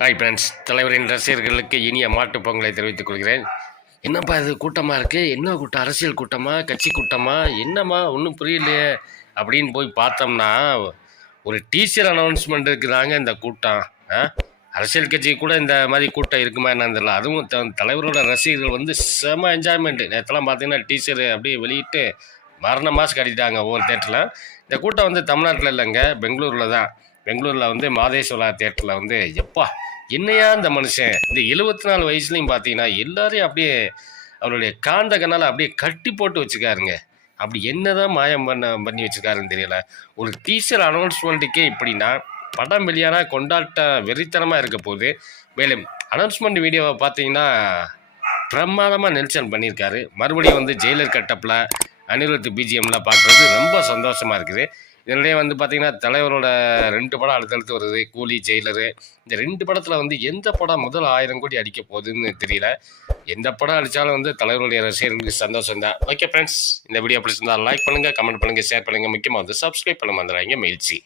Hi friends தலைவரின் ரசிகர்களுக்கு இனிய மாட்டுப் பொங்கலை தெரிவித்துக் கொள்கிறேன். என்னப்பா இது கூட்டமாக இருக்குது என்ன கூட்டம்? அரசியல் கூட்டமா? கட்சி கூட்டமா? என்னம்மா? ஒன்றும் புரியலையே. அப்படின்னு போய் பார்த்தோம்னா ஒரு டீச்சர் அனௌன்ஸ்மெண்ட் இருக்குதாங்க இந்த கூட்டம். ஆ? அரசியல் கட்சி கூட இந்த மாதிரி கூட்டம் இருக்குமா என்னன்னு தெரியல. அதுவும் த- தலைவரோட ரசிகர்கள் வந்து செம என்ஜாய்மெண்ட் நேற்றுலாம் பார்த்தீங்கன்னா டீச்சர் அப்படியே வெளியிட்டு மரண மாசு கட்டிட்டாங்க ஒவ்வொரு தேட்டரில் இந்த கூட்டம் வந்து தமிழ்நாட்டில் இல்லைங்க பெங்களூரில் தான். பெங்களூரில் வந்து மாதேஸ்வரா தேட்டரில் வந்து எப்பா என்னையா இந்த மனுஷன்? இந்த எழுபத்தி நாலு வயசுலையும் பார்த்தீங்கன்னா எல்லாரையும் அப்படியே அவருடைய காந்த கண்ணால் அப்படியே கட்டி போட்டு வச்சுக்காருங்க. அப்படி என்னதான் மாயம் பண்ண பண்ணி வச்சுருக்காருன்னு தெரியல. ஒரு டீச்சர் அனௌன்ஸ்மெண்ட்டுக்கே இப்படின்னா படம் வெளியானா கொண்டாட்டம் வெறித்தனமாக இருக்க போகுது. மேலும் அனௌன்ஸ்மெண்ட் வீடியோவை பார்த்தீங்கன்னா பிரமாதமாக நெல்சன் பண்ணியிருக்காரு. மறுபடியும் வந்து ஜெயிலர் கட்டப்பில் அனிருத் பிஜிஎம்லாம் பார்க்குறது ரொம்ப சந்தோஷமாக இருக்குது. இதனிடையே வந்து பார்த்தீங்கன்னா தலைவரோட ரெண்டு படம் அடுத்தடுத்து வருது. கூலி ஜெயிலரு. இந்த ரெண்டு படத்தில் வந்து எந்த படம் முதல் ஆயிரம் கோடி அடிக்க போகுதுன்னு தெரியல. எந்த படம் அடித்தாலும் வந்து தலைவருடைய ரசிகர்களுக்கு சந்தோஷம் தான் ஓகே ஃப்ரெண்ட்ஸ் இந்த வீடியோ பிடிச்சிருந்தா லைக் பண்ணுங்கள் கமெண்ட் பண்ணுங்கள் ஷேர் பண்ணுங்கள் முக்கியமாக வந்து சப்ஸ்கிரைப் பண்ண மறந்துடாங்க மகிழ்ச்சி